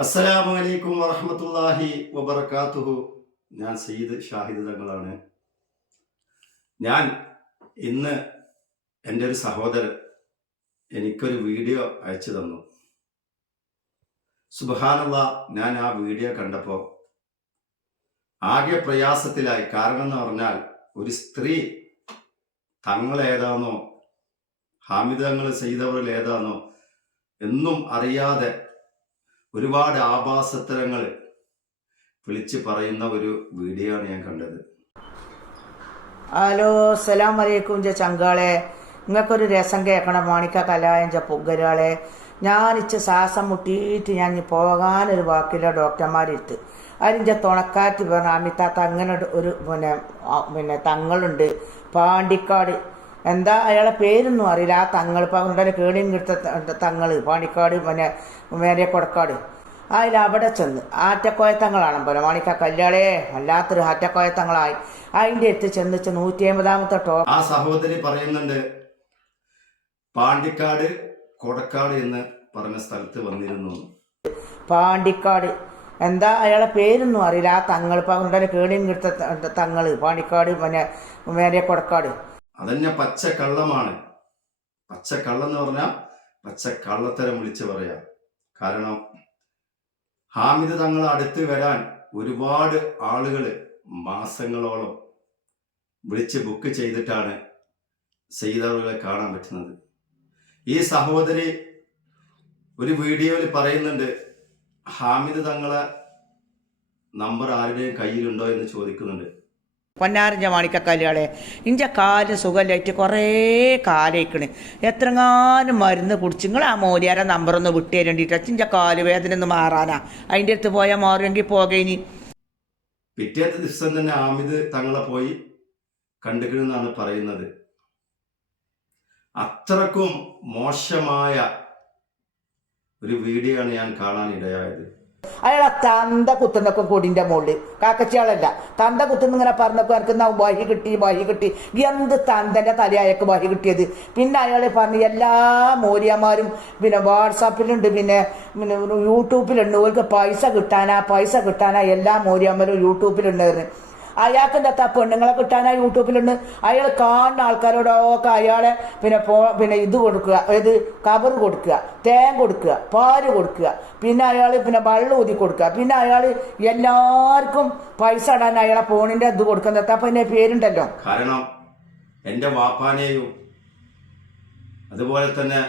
അസ്സലാമു അലൈക്കും വറഹ്മത്തുള്ളാഹി വബറകാതുഹു. ഞാൻ സയ്യിദ് ഷാഹിദ് തങ്ങളാണ്. ഞാൻ ഇന്ന് എൻ്റെ ഒരു സഹോദരൻ എനിക്കൊരു വീഡിയോ അയച്ചു തന്നു. സുബ്ഹാനല്ലാഹ്, ഞാൻ ആ വീഡിയോ കണ്ടപ്പോൾ ആകെ പ്രയാസത്തിലായി. കാരണം എന്ന് പറഞ്ഞാൽ, ഒരു സ്ത്രീ തങ്ങളേതാണോ, ഹാമിദ് തങ്ങൾ സയ്യിദ് അവറുൽ ഏതാണോ എന്നും അറിയാതെ ഒരുപാട് ആഭാസത്തരങ്ങൾ വിളിച്ച് പറയുന്ന ഒരു വീഡിയോ ആണ് ഞാൻ കണ്ടത്. ഹലോ, അസ്സലാം വലൈക്കും ചങ്കാളെ. നിങ്ങൾക്കൊരു രസം കേൾക്കണം. മാണിക്ക കലായഞ്ച പുകരാളെ. ഞാനിച്ച് ശ്വാസം മുട്ടിയിട്ട് ഞാൻ പോകാനൊരു വാക്കില്ല ഡോക്ടർമാരെടുത്ത്. അതിൻ്റെ തുണക്കാറ്റ് പറഞ്ഞ അമിതാത്ത അങ്ങനെ ഒരു പിന്നെ തങ്ങളുണ്ട് പാണ്ടിക്കാട്. എന്താ അയാളെ പേരൊന്നും അറിയില്ല. ആ തങ്ങൾ ഇപ്പം ഉണ്ടല്ലോ കേടിയും കിട്ട തങ്ങൾ പാണ്ടിക്കാട് മേരെ കൊടക്കാട്. അതിൽ അവിടെ ചെന്ന് ആറ്റക്കോയത്തങ്ങളാണ് പോലെ മാണിക്ക കല്യാളെ വല്ലാത്തൊരു ആറ്റക്കോയത്തങ്ങളായി. അതിൻ്റെ അടുത്ത് ചെന്നിച്ച് 150-ാമത്തെ ആ സഹോദരി പറയുന്നുണ്ട്, പാണ്ടിക്കാട് കൊടക്കാട് എന്ന് പറഞ്ഞ സ്ഥലത്ത് വന്നിരുന്നു. പാണ്ടിക്കാട് എന്താ അയാളെ പേരൊന്നും അറിയില്ല. ആ തങ്ങൾ ഇപ്പം ഉണ്ടല്ലോ കേടിയും കിട്ട തങ്ങൾ പാണ്ടിക്കാട് മേരെ കൊടക്കാട്. അതന്നെ പച്ച കള്ളമാണ്. പച്ച കള്ളം എന്ന് പറഞ്ഞാൽ പച്ച കള്ളത്തരം വിളിച്ച് പറയാം. കാരണം ഹാമിദ് തങ്ങൾ അടുത്ത് വരാൻ ഒരുപാട് ആളുകൾ മാസങ്ങളോളം വിളിച്ച് ബുക്ക് ചെയ്തിട്ടാണ് സയ്യിദ് അവറുകളെ കാണാൻ പറ്റുന്നത്. ഈ സഹോദരി ഒരു വീഡിയോയിൽ പറയുന്നുണ്ട്, ഹാമിദ് തങ്ങളെ നമ്പർ ആരുടെയും കയ്യിലുണ്ടോ എന്ന് ചോദിക്കുന്നുണ്ട്. പൊന്നാരഞ്ച മാണിക്ക കല്യാളെ, ഇഞ്ച കാല് സുഖമില്ലായിട്ട് കുറേ കാലയിക്കണ്. എത്രങ്ങാനും മരുന്ന് കുടിച്ച് നിങ്ങൾ ആ മോലിയാരെ നമ്പറൊന്ന് വിട്ടു തരേണ്ടിട്ട് ഇഞ്ച കാല് വേദന ഒന്ന് മാറാനാ. അതിൻ്റെ അടുത്ത് പോയാൽ മാറുമെങ്കിൽ പോകേനി. പിറ്റേത്തെ ദിവസം തന്നെ ഹാമിദ് തങ്ങളെ പോയി കണ്ടുകിടുന്നാണ് പറയുന്നത്. അത്രക്കും മോശമായ ഒരു വീഡിയോ ആണ് ഞാൻ കാണാൻ ഇടയായത്. അയാളെ തന്ത കുത്തുന്നൊക്കെ കൊടിന്റെ മുകളിൽ കാക്കച്ചിയാളല്ല തന്ത കുത്തുന്ന ഇങ്ങനെ പറഞ്ഞപ്പോ എനിക്ക് വഹി കിട്ടി എന്ത് തന്തന്റെ തലയായക്ക് വഹി കിട്ടിയത്. പിന്നെ അയാളെ പറഞ്ഞ് എല്ലാ മോരിയന്മാരും പിന്നെ വാട്സാപ്പിലുണ്ട്, പിന്നെ യൂട്യൂബിലുണ്ട്. ഓർക്ക് പൈസ കിട്ടാനാ എല്ലാ മോരിയന്മാരും യൂട്യൂബിലുണ്ടായിരുന്നു. അയാൾക്കെന്താ പെണ്ണുങ്ങളെ കിട്ടാനാ യൂട്യൂബിലുണ്ട്. അയാൾ കാണുന്ന ആൾക്കാരോടൊക്കെ അയാളെ പിന്നെ ഇത് കൊടുക്കുക, ഇത് കവർ കൊടുക്കുക, തേൻ കൊടുക്കുക, പാല് കൊടുക്കുക, പിന്നെ അയാൾ വെള്ളം ഊതി കൊടുക്കുക, പിന്നെ അയാൾ എല്ലാവർക്കും പൈസ ഇടാൻ അയാളെ ഫോണിന്റെ ഇത് കൊടുക്കുന്നത്. അപ്പൊ എന്നെ പേരുണ്ടല്ലോ. കാരണം എൻ്റെ വാപ്പാനെയും അതുപോലെ തന്നെ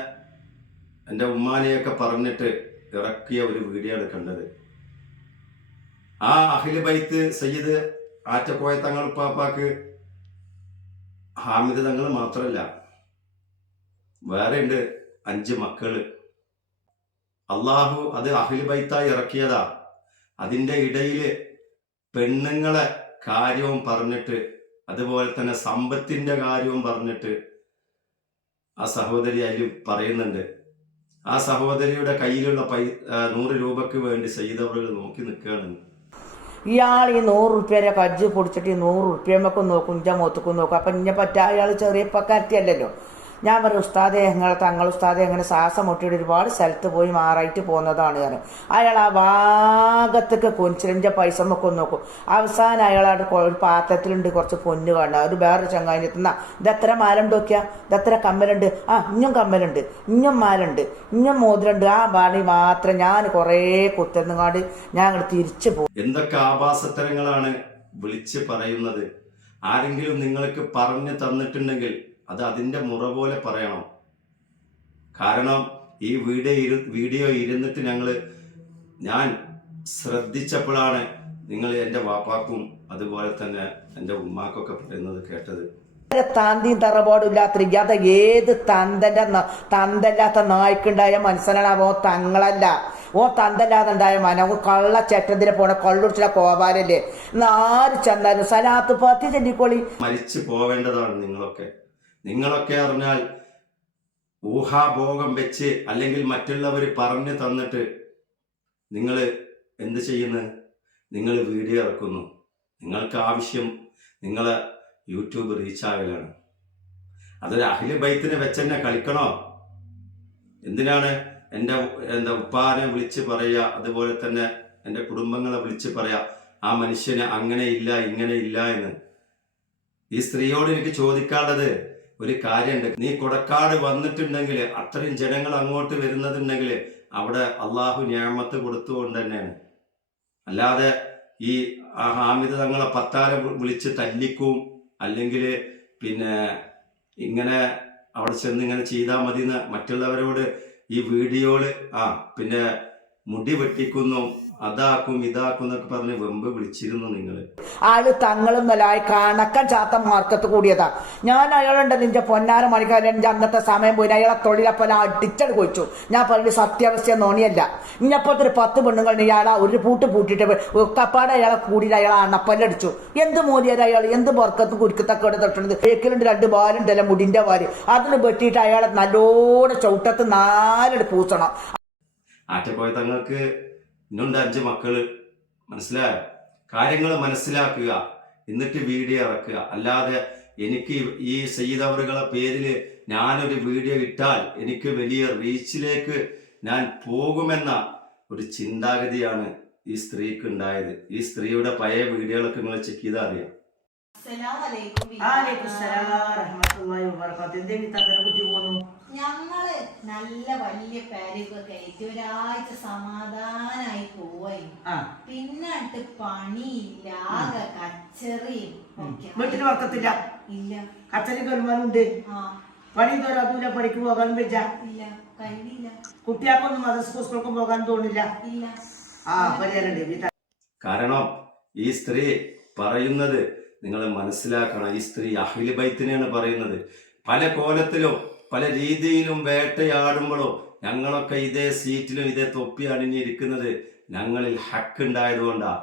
എൻ്റെ ഉമ്മാനെയൊക്കെ പറഞ്ഞിട്ട് ഇറക്കിയ ഒരു വീഡിയോ ആണ് കണ്ടത്. ആ അഹ്ലു ബൈത്ത് സയ്യിദ് ആറ്റക്കോയ തങ്ങൾ പാപ്പാക്ക് ഹാമിദ് തങ്ങൾ മാത്രമല്ല, വേറെ ഉണ്ട് 5 മക്കള്. അള്ളാഹു അത് അഹ്ലു ബൈത്തായി ഇറക്കിയതാ. അതിൻ്റെ ഇടയിൽ പെണ്ണുങ്ങളെ കാര്യവും പറഞ്ഞിട്ട് അതുപോലെ തന്നെ സമ്പത്തിന്റെ കാര്യവും പറഞ്ഞിട്ട് ആ സഹോദരി അതിൽ പറയുന്നുണ്ട്. ആ സഹോദരിയുടെ കയ്യിലുള്ള 100 രൂപക്ക് വേണ്ടി സയ്യിദ് അവറുകൾ നോക്കി നിൽക്കുകയാണ്. ഇയാൾ ഈ 100 റുപ്യേരെ കജ്ജ് പൊടിച്ചിട്ട് 100 റുപ്യമൊക്കെ നോക്കും, ഇഞ്ച മുഖത്തേക്കും നോക്കും. അപ്പം ഇന്നെ പറ്റാ അയാൾ ചെറിയ പക്കാരത്തിയല്ലല്ലോ. ഞാൻ പറഞ്ഞു, ഉസ്താദെ തങ്ങൾ ഉസ്താദെ അങ്ങനെ ശ്വാസം മുട്ടിയിട്ട് ഒരുപാട് സ്ഥലത്ത് പോയി മാറായിട്ട് പോകുന്നതാണ് ഞാൻ. അയാൾ ആ ഭാഗത്തൊക്കെ കൊഞ്ചിലിൻ്റെ പൈസ ഒക്കെ നോക്കും. അവസാനം അയാളായിട്ട് ഒരു പാത്രത്തിലുണ്ട് കുറച്ച് പൊന്ന് കാണുക. ഒരു വേറൊരു ചങ്ങായി എത്തുന്ന ഇതെത്ര മാലുണ്ട് നോക്കിയാ, ഇതെത്ര കമ്മലുണ്ട്, ഇഞ്ഞും കമ്മലുണ്ട്, ഇഞ്ഞും മാലുണ്ട്, ഇഞ്ഞും മോതിരണ്ട്. ആ ബാണി മാത്രം ഞാൻ കുറേ കുത്തുന്നുകാണ്ട് ഞാൻ അങ്ങോട്ട് തിരിച്ചു പോകും. എന്തൊക്കെ ആഭാസത്തരങ്ങളാണ് വിളിച്ച് പറയുന്നത്. ആരെങ്കിലും നിങ്ങൾക്ക് പറഞ്ഞു തന്നിട്ടുണ്ടെങ്കിൽ അത് അതിൻ്റെ മുറ പോലെ പറയണം. കാരണം ഈ വീഡിയോ ഇരുന്നിട്ട് ഞാൻ ശ്രദ്ധിച്ചപ്പോഴാണ് നിങ്ങൾ എൻ്റെ വാപ്പാക്കും അതുപോലെ തന്നെ എൻ്റെ ഉമ്മാക്കൊക്കെ പറയുന്നത് കേട്ടത്. തന്തിയും തറപാടില്ലാത്ത ഇല്ലാത്ത ഏത് തന്തല്ലാത്ത നായ്ക്കുണ്ടായ മനസ്സിലാവോ തങ്ങളല്ല. തന്തല്ലാതെ ഉണ്ടായ ഓ കള്ളച്ചട്ടത്തിന് പോണ കള്ളുടിച്ചില്ല കോപാലല്ലേ. ആര് ചെന്നാലും സലാത്ത് പത്തി ചെല്ലിക്കോളി. മരിച്ചു പോവേണ്ടതാണ് നിങ്ങളൊക്കെ അറിഞ്ഞാൽ ഊഹാഭോഗം വെച്ച് അല്ലെങ്കിൽ മറ്റുള്ളവർ പറഞ്ഞു തന്നിട്ട് നിങ്ങൾ എന്ത് ചെയ്യുന്നു? നിങ്ങൾ വീഡിയോ ഇറക്കുന്നു. നിങ്ങൾക്ക് ആവശ്യം നിങ്ങളെ യൂട്യൂബ് റീച്ചാകലാണ്. അതൊരു അഹ്ലു ബൈത്തിനെ വെച്ചെന്നെ കളിക്കണോ? എന്തിനാണ് എൻ്റെ എന്താ ഉപ്പാനെ വിളിച്ച് പറയുക, അതുപോലെ തന്നെ എൻ്റെ കുടുംബങ്ങളെ വിളിച്ച് പറയാ ആ മനുഷ്യന് അങ്ങനെ ഇല്ല ഇങ്ങനെ ഇല്ല എന്ന്. ഈ സ്ത്രീയോട് എനിക്ക് ചോദിക്കാനുള്ളത് ഒരു കാര്യമുണ്ട്. നീ കൊടക്കാട് വന്നിട്ടുണ്ടെങ്കിൽ, അത്രയും ജനങ്ങൾ അങ്ങോട്ട് വരുന്നതുണ്ടെങ്കിൽ അവിടെ അള്ളാഹു നിഅമത്ത് കൊടുത്തുകൊണ്ട് തന്നെയാണ്. അല്ലാതെ ഈ ഹാമിദ് തങ്ങളെ പത്താരെ വിളിച്ച് തല്ലിക്കും, അല്ലെങ്കിൽ പിന്നെ ഇങ്ങനെ അവിടെ ചെന്ന് ഇങ്ങനെ ചെയ്താൽ മതി എന്ന് മറ്റുള്ളവരോട് ഈ വീഡിയോയില് പിന്നെ മുടി വെട്ടിക്കുന്നു, അതാക്കും ഇതാക്കും എന്നൊക്കെ പറഞ്ഞ് വെമ്പ് വിളിച്ചിരുന്നു നിങ്ങൾ. ആള് തങ്ങളൊന്നല്ലായി കണക്കൻ ചാത്ത മാർക്കത്ത് കൂടിയതാ. ഞാൻ അയാളുണ്ട് നിന്റെ പൊന്നാര മണിക്കാരൻ എൻ്റെ അന്നത്തെ സമയം പോയി അയാളെ തൊഴിലപ്പല അടിച്ചട് കൊച്ചു. ഞാൻ പറഞ്ഞ സത്യാവസ്ഥ നോണിയല്ല. ഇഞ്ഞപ്പോഴത്തെ ഒരു 10 പെണ്ണുങ്ങൾ ഇയാളെ ഒരു പൂട്ടിട്ട് കപ്പാട് അയാളെ കൂടിയിട്ട് അയാളെ അണപ്പല്ലടിച്ചു. എന്ത് മോദിയാൽ അയാൾ എന്ത് വർക്കത്തും കുരുക്കത്തൊക്കെ തൊട്ടത്. ബേക്കിലുണ്ട് 2 ബാലുണ്ടല്ലോ മുടിന്റെ വാല്, അതിന് വെട്ടിയിട്ട് അയാളെ നല്ലോണം ചവിട്ടത്ത് 4 പൂച്ചണം. ആറ്റപ്പോയ തങ്ങൾക്ക് ഇന്നുണ്ട് 5 മക്കള്. മനസ്സിലായോ? കാര്യങ്ങൾ മനസ്സിലാക്കുക, എന്നിട്ട് വീഡിയോ ഇറക്കുക. അല്ലാതെ എനിക്ക് ഈ സയ്യിദ് അവറുകളെ പേരിൽ ഞാനൊരു വീഡിയോ ഇട്ടാൽ എനിക്ക് വലിയ റീച്ചിലേക്ക് ഞാൻ പോകുമെന്ന ഒരു ചിന്താഗതിയാണ് ഈ സ്ത്രീക്ക് ഉണ്ടായത്. ഈ സ്ത്രീയുടെ പഴയ വീഡിയോകളൊക്കെ നിങ്ങൾ ചെക്ക് ചെയ്താൽ അറിയാം. ഞങ്ങള് നല്ല വലിയ പേരൊക്കെ കയറ്റി ഒരാഴ്ച സമാധാനായി പോയി. പിന്നിട്ട് പണിയില്ല, ആകെ കച്ചറിയും. വീട്ടിന് വർക്കത്തില്ല, ഇല്ല കച്ചറി വരുമാനുണ്ട്, പണി തോരാത്തൂല, പണിക്ക് പോകാനും വെച്ച ഇല്ല, കഴിയില്ല. കുട്ടികൾക്കൊന്നും സ്കൂൾക്കും പോകാൻ തോന്നില്ല. ഇല്ല. കാരണം ഈ സ്ത്രീ പറയുന്നത് നിങ്ങൾ മനസ്സിലാക്കണം. ഈ സ്ത്രീ അഹ്ലു ബൈത്തിനെയാണ് പറയുന്നത്. പല കോലത്തിലും പല രീതിയിലും വേട്ടയാടുമ്പോഴോ ഞങ്ങളൊക്കെ ഇതേ സീറ്റിലും ഇതേ തൊപ്പി അണിഞ്ഞിരിക്കുന്നത് ഞങ്ങളിൽ ഹക്ക് ഉണ്ടായതുകൊണ്ടാണ്.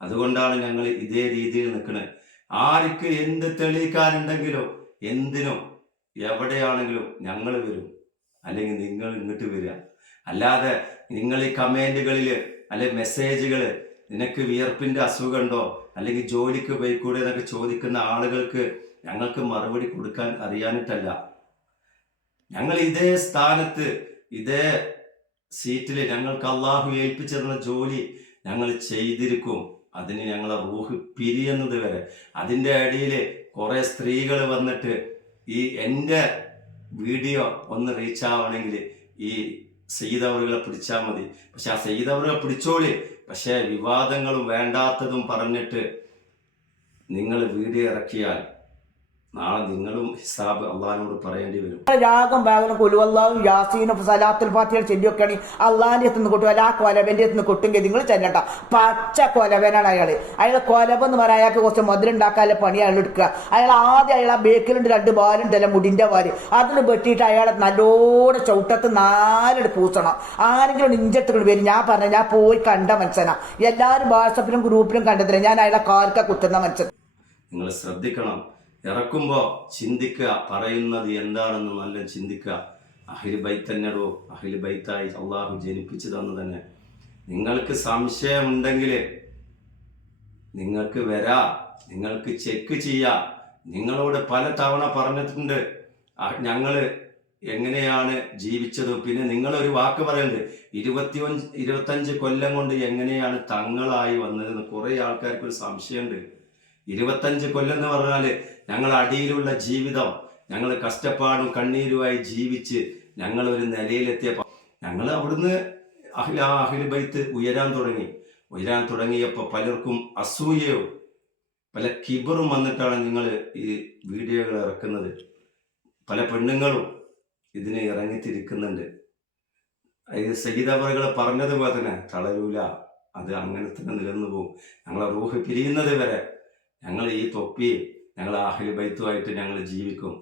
അതുകൊണ്ടാണ് ഞങ്ങൾ ഇതേ രീതിയിൽ നിൽക്കുന്നത്. ആർക്ക് എന്ത് തെളിയിക്കാനുണ്ടെങ്കിലും എന്തിനും എവിടെയാണെങ്കിലും ഞങ്ങൾ വരും, അല്ലെങ്കിൽ നിങ്ങൾ ഇങ്ങോട്ട് വരിക. അല്ലാതെ നിങ്ങൾ ഈ കമന്റുകളിൽ അല്ലെ മെസ്സേജുകൾ നിനക്ക് വിയർപ്പിന്റെ അസുഖമുണ്ടോ അല്ലെങ്കിൽ ജോലിക്ക് പോയിക്കൂടെ എന്നൊക്കെ ചോദിക്കുന്ന ആളുകൾക്ക് ഞങ്ങൾക്ക് മറുപടി കൊടുക്കാൻ അറിയാനിട്ടല്ല. ഞങ്ങൾ ഇതേ സ്ഥാനത്ത് ഇതേ സീറ്റിൽ ഞങ്ങൾക്ക് അള്ളാഹു ഏൽപ്പിച്ചിരുന്ന ജോലി ഞങ്ങൾ ചെയ്തിരിക്കും. അതിന് ഞങ്ങളെ റൂഹ് പിരിയുന്നത് വരെ. അതിൻ്റെ ഇടയിൽ കുറെ സ്ത്രീകൾ വന്നിട്ട് ഈ എൻ്റെ വീഡിയോ ഒന്ന് റീച്ച് ആവണമെങ്കിൽ ഈ സയ്യിദ് അവറുകളെ പിടിച്ചാൽ മതി. പക്ഷെ ആ സയ്യിദ് അവറുകളെ പിടിച്ചോളി, പക്ഷെ വിവാദങ്ങളും വേണ്ടാത്തതും പറഞ്ഞിട്ട് നിങ്ങൾ വീഡിയോ ഇറക്കിയാൽ നാളെ നിങ്ങളും ഹിസാബ് അള്ളാഹിനോട് പറയേണ്ടി വരും. രാഗം ബാഗനും കൊലുവല്ലാവും യാസീനും സലാത്തുൽ ഫാത്തിഹ ചെല്ലിയൊക്കെയാണ് അള്ളാഹിന്റെ എത്തുന്ന കൊട്ടും അല്ല ആ കൊലവന്റെ എത്തുന്ന കൊട്ടുമെങ്കിൽ നിങ്ങൾ ചെല്ലണ്ട. പച്ച കൊലവനാണ് അയാള്. കൊലവെന്ന് പറയാൻ അയാൾക്ക് കുറച്ച് മുതലുണ്ടാക്കാനുള്ള പണി അയാൾ എടുക്കുക. അയാൾ ആദ്യം അയാൾ ആ ബേക്കിലുണ്ട് 2 ബാലുണ്ടല്ലോ മുടിന്റെ വാല്, അതിന് വെട്ടിയിട്ട് അയാളെ നല്ലോണം ചവിട്ടത്ത് 4 പൂച്ചണം. ആരെങ്കിലും ഇഞ്ചത്തുകൾ വരും. ഞാൻ പറഞ്ഞ ഞാൻ പോയി കണ്ട മനുഷ്യനാ. എല്ലാവരും വാട്സപ്പിലും ഗ്രൂപ്പിലും കണ്ടതില്ല. ഞാൻ അയാളെ കാൽക്ക കുത്തുന്ന മനുഷ്യൻ. നിങ്ങൾ ശ്രദ്ധിക്കണം. ഇറക്കുമ്പോൾ ചിന്തിക്കുക, പറയുന്നത് എന്താണെന്ന് നല്ല ചിന്തിക്കുക. അഹ്ലു ബൈത്ത് തന്നെടോ, അഹ്ലു ബൈത്തായി അള്ളാഹു ജനിപ്പിച്ചു തന്നു തന്നെ. നിങ്ങൾക്ക് സംശയമുണ്ടെങ്കിൽ നിങ്ങൾക്ക് വരാ, നിങ്ങൾക്ക് ചെക്ക് ചെയ്യാം. നിങ്ങളോട് പല തവണ പറഞ്ഞിട്ടുണ്ട് ഞങ്ങൾ എങ്ങനെയാണ് ജീവിച്ചത്. പിന്നെ നിങ്ങളൊരു വാക്ക് പറയുന്നത് 25 കൊല്ലം കൊണ്ട് എങ്ങനെയാണ് തങ്ങളായി വന്നതെന്ന് കുറേ ആൾക്കാർക്ക് ഒരു സംശയമുണ്ട്. 25 കൊല്ലം എന്ന് പറഞ്ഞാൽ ഞങ്ങൾ അടിയിലുള്ള ജീവിതം, ഞങ്ങൾ കഷ്ടപ്പാടും കണ്ണീരുമായി ജീവിച്ച് ഞങ്ങൾ ഒരു നിലയിലെത്തിയപ്പോൾ ഞങ്ങൾ അവിടുന്ന് അഹ്ലു ബൈത്ത് ഉയരാൻ തുടങ്ങിയപ്പോൾ പലർക്കും അസൂയയോ പല കിബറും വന്നിട്ടാണ് നിങ്ങൾ ഈ വീഡിയോകൾ ഇറക്കുന്നത്. പല പെണ്ണുങ്ങളും ഇതിന് ഇറങ്ങിത്തിരിക്കുന്നുണ്ട്. സയ്യിദ് അവറുകൾ പറഞ്ഞതുപോലെ തന്നെ തളരൂല, അത് അങ്ങനെ തന്നെ നിലനിന്നു പോകും. ഞങ്ങളെ റൂഹ് പിരിയുന്നത് വരെ ഞങ്ങൾ ഈ തൊപ്പി ഞങ്ങൾ അഹ്ലു ബൈത്തുമായിട്ട് ഞങ്ങൾ ജീവിക്കും.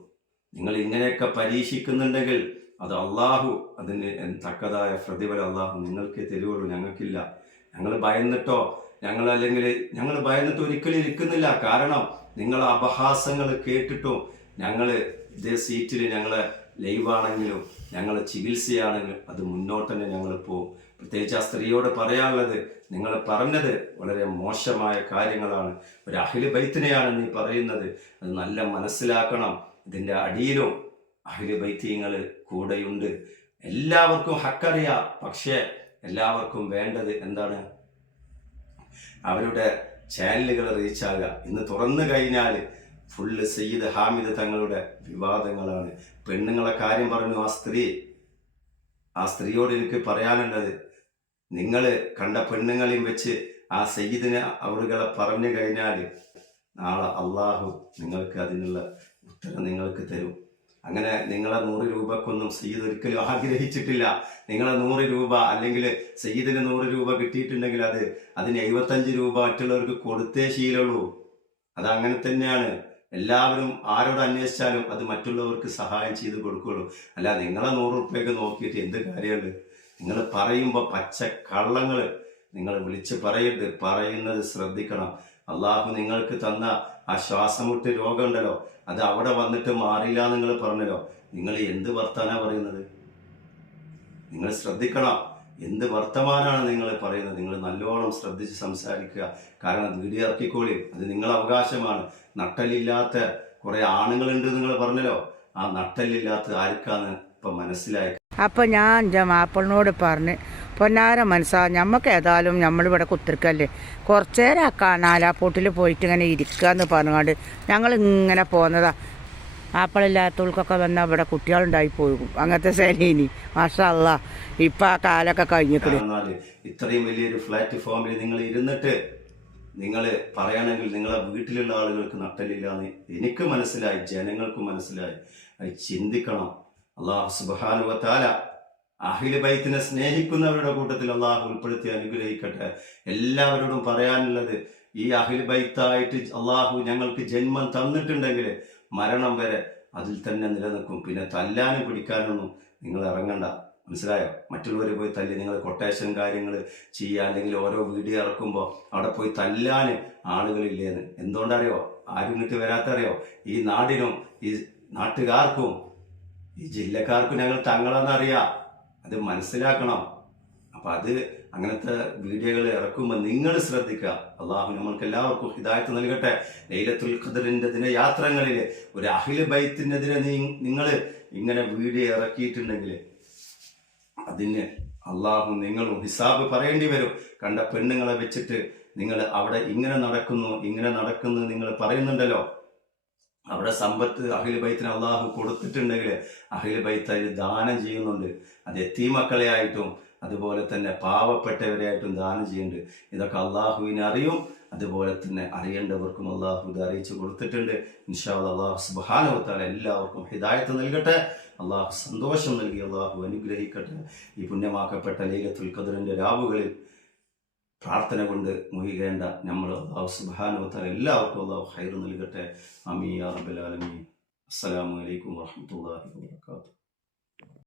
നിങ്ങൾ ഇങ്ങനെയൊക്കെ പരീക്ഷിക്കുന്നുണ്ടെങ്കിൽ അത് അള്ളാഹു അതിന് തക്കതായ പ്രതിഫലം അള്ളാഹു നിങ്ങൾക്ക് തരുവുള്ളൂ, ഞങ്ങൾക്കില്ല. ഞങ്ങൾ ഭയന്നിട്ടോ ഞങ്ങൾ ഭയന്നിട്ട് ഒരിക്കലും ഇരിക്കുന്നില്ല. കാരണം നിങ്ങൾ അപഹാസങ്ങൾ കേട്ടിട്ടും ഞങ്ങൾ ഇതേ സീറ്റിൽ ഞങ്ങളെ ലൈവാണെങ്കിലും ഞങ്ങളെ ചികിത്സയാണെങ്കിലും അത് മുന്നോട്ട് തന്നെ ഞങ്ങൾ പോകും. പ്രത്യേകിച്ച് ആ സ്ത്രീയോട് പറയാനുള്ളത്, നിങ്ങൾ പറഞ്ഞത് വളരെ മോശമായ കാര്യങ്ങളാണ്. ഒരു അഹ്ലു ബൈത്തിനെയാണ് നീ പറയുന്നത്, അത് നല്ല മനസ്സിലാക്കണം. ഇതിൻ്റെ അടിയിലും അഹ്ലു ബൈത്തിങ്ങൾ കൂടെയുണ്ട്. എല്ലാവർക്കും ഹക്കറിയാം. പക്ഷേ എല്ലാവർക്കും വേണ്ടത് എന്താണ്? അവരുടെ ചാനലുകൾ റീച്ച് ആകുക. ഇന്ന് തുറന്നു കഴിഞ്ഞാൽ ഫുള്ള് സയ്യിദ് ഹാമിദ് തങ്ങളുടെ വിവാദങ്ങളാണ്. പെണ്ണുങ്ങളെ കാര്യം പറഞ്ഞു ആ സ്ത്രീയോട് എനിക്ക് പറയാനുള്ളത്, നിങ്ങൾ കണ്ട പെണ്ണുങ്ങളെയും വെച്ച് ആ സയ്യിദിനെ അവരുകളെ പറഞ്ഞു കഴിഞ്ഞാൽ നാളെ അള്ളാഹു നിങ്ങൾക്ക് അതിനുള്ള ഉത്തരം നിങ്ങൾക്ക് തരും. അങ്ങനെ നിങ്ങളെ 100 രൂപക്കൊന്നും സയ്യിദ് ഒരിക്കലും ആഗ്രഹിച്ചിട്ടില്ല. നിങ്ങളെ 100 രൂപ അല്ലെങ്കിൽ സയ്യിദിന് 100 രൂപ കിട്ടിയിട്ടുണ്ടെങ്കിൽ അതിന് 75 രൂപ മറ്റുള്ളവർക്ക് കൊടുത്തേ ശീലമുള്ളൂ. അത് അങ്ങനെ തന്നെയാണ്. എല്ലാവരും ആരോട് അന്വേഷിച്ചാലും അത് മറ്റുള്ളവർക്ക് സഹായം ചെയ്ത് കൊടുക്കുള്ളൂ. അല്ല നിങ്ങളെ 100 രൂപയ്ക്ക് നോക്കിയിട്ട് എന്ത് കാര്യമുണ്ട്? നിങ്ങൾ പറയുമ്പോൾ പച്ച കള്ളങ്ങൾ നിങ്ങൾ വിളിച്ച് പറയരുത്. പറയുന്നത് ശ്രദ്ധിക്കണം. അള്ളാഹു നിങ്ങൾക്ക് തന്ന ആ ശ്വാസമുട്ട് രോഗം ഉണ്ടല്ലോ, അത് അവിടെ വന്നിട്ട് മാറില്ല നിങ്ങൾ പറഞ്ഞല്ലോ. നിങ്ങൾ എന്ത് വർത്താനാ പറയുന്നത്? നിങ്ങൾ ശ്രദ്ധിക്കണം. എന്ത് വർത്തമാനാണ് നിങ്ങൾ പറയുന്നത്? നിങ്ങൾ നല്ലോണം ശ്രദ്ധിച്ച് സംസാരിക്കുക. കാരണം വീഡിയോ ഇറക്കിക്കോളി, അത് നിങ്ങളെ അവകാശമാണ്. നട്ടലില്ലാത്ത കുറെ ആണുങ്ങളുണ്ട് നിങ്ങൾ പറഞ്ഞല്ലോ. ആ നട്ടലില്ലാത്ത ആർക്കാന്ന് ഇപ്പൊ മനസ്സിലായി. അപ്പം ഞാൻ എൻ്റെ മാപ്പിളിനോട് പറഞ്ഞ്, പൊന്നാര മനസ്സാ, ഞമ്മക്ക് ഏതായാലും നമ്മളിവിടെ കുത്തിരിക്കല്ലേ, കുറച്ചു നേരം ആ കാനാലാപ്പൊട്ടിൽ പോയിട്ട് ഇങ്ങനെ ഇരിക്കുക എന്ന് പറഞ്ഞുകൊണ്ട് ഞങ്ങൾ ഇങ്ങനെ പോകുന്നതാ. മാപ്പിളില്ലാത്തവർക്കൊക്കെ വന്നാൽ ഇവിടെ കുട്ടികളുണ്ടായി പോകും. അങ്ങനത്തെ ശൈലി മാഷാ അല്ലാ. ഇപ്പം ആ കാലൊക്കെ കഴിഞ്ഞിട്ട് ഇത്രയും വലിയൊരു പ്ലാറ്റ്ഫോമിൽ നിങ്ങൾ ഇരുന്നിട്ട് നിങ്ങൾ പറയണമെങ്കിൽ നിങ്ങളെ വീട്ടിലുള്ള ആളുകൾക്ക് നട്ടലില്ലാന്ന് എനിക്ക് മനസ്സിലായി, ജനങ്ങൾക്ക് മനസ്സിലായി. അത് ചിന്തിക്കണം. അള്ളാഹു സുബ്ഹാനഹു വ തആല അഹ്ലു ബൈത്തിനെ സ്നേഹിക്കുന്നവരുടെ കൂട്ടത്തിൽ അള്ളാഹു ഉൾപ്പെടുത്തി അനുഗ്രഹിക്കട്ടെ. എല്ലാവരോടും പറയാനുള്ളത്, ഈ അഹ്ലു ബൈത്തായിട്ട് അള്ളാഹു ഞങ്ങൾക്ക് ജന്മം തന്നിട്ടുണ്ടെങ്കിൽ മരണം വരെ അതിൽ തന്നെ നിലനിൽക്കും. പിന്നെ തല്ലാനും പിടിക്കാനൊന്നും നിങ്ങൾ ഇറങ്ങണ്ട. മനസ്സിലായോ? മറ്റുള്ളവർ പോയി തല്ലി നിങ്ങൾ കൊട്ടേഷൻ കാര്യങ്ങൾ ചെയ്യുക, അല്ലെങ്കിൽ ഓരോ വീഡിയോ ഇറക്കുമ്പോൾ അവിടെ പോയി തല്ലാൻ ആളുകളില്ലേന്ന്. എന്തുകൊണ്ടറിയോ? ആരും ഇങ്ങോട്ട് വരാത്തറിയോ? ഈ നാടിനും ഈ നാട്ടുകാർക്കും ഈ ജില്ലക്കാർക്കും ഞങ്ങൾ തങ്ങളെന്നറിയാം. അത് മനസ്സിലാക്കണം. അപ്പം അത് അങ്ങനത്തെ വീഡിയോകൾ ഇറക്കുമ്പോൾ നിങ്ങൾ ശ്രദ്ധിക്കുക. അള്ളാഹു നമ്മൾക്ക് എല്ലാവർക്കും ഹിദായത്ത് നൽകട്ടെ. ലൈലത്തുൽ ഖദറിന്റെ ദിനയാത്രകളിൽ ഒരു അഹ്ലു ബൈത്തിനെതിരെ നിങ്ങൾ ഇങ്ങനെ വീഡിയോ ഇറക്കിയിട്ടുണ്ടെങ്കിൽ അതിന് അള്ളാഹു നിങ്ങളും ഹിസാബ് പറയേണ്ടി വരും. കണ്ട പെണ്ണുങ്ങളെ വെച്ചിട്ട് നിങ്ങൾ അവിടെ ഇങ്ങനെ നടക്കുന്നു നിങ്ങൾ പറയുന്നുണ്ടല്ലോ. അവിടെ സമ്പത്ത് അഹ്ലു ബൈത്തിന് അള്ളാഹു കൊടുത്തിട്ടുണ്ടെങ്കിൽ അഹ്ലു ബൈത്ത് അതിൽ ദാനം ചെയ്യുന്നുണ്ട്. അത് യതീമക്കളെ ആയിട്ടും അതുപോലെ തന്നെ പാവപ്പെട്ടവരെ ആയിട്ടും ദാനം ചെയ്യുന്നുണ്ട്. ഇതൊക്കെ അള്ളാഹുവിനെ അറിയും. അതുപോലെ തന്നെ അറിയേണ്ടവർക്കും അള്ളാഹു ഇത് അറിയിച്ചു കൊടുത്തിട്ടുണ്ട്. ഇൻഷാ അല്ലാഹ് അള്ളാഹു സുബ്ഹാനഹു വ തആല എല്ലാവർക്കും ഹിദായത്ത് നൽകട്ടെ. അള്ളാഹു സന്തോഷം നൽകി അള്ളാഹു അനുഗ്രഹിക്കട്ടെ. ഈ പുണ്യമാക്കപ്പെട്ട ലൈലത്തുൽ ഖദറിന്റെ രാവുകളിൽ പ്രാർത്ഥന കൊണ്ട് മുഴുകേണ്ട നമ്മൾ അള്ളാഹു സുബ്ഹാനഹു വ തആല എല്ലാവർക്കും അള്ളാഹു ഖൈർ നൽകട്ടെ. ആമീൻ യാ റബ്ബൽ ആലമീൻ. അസ്സലാമു അലൈക്കും വറഹ്മത്തുള്ളാഹി വബറകാതുഹു.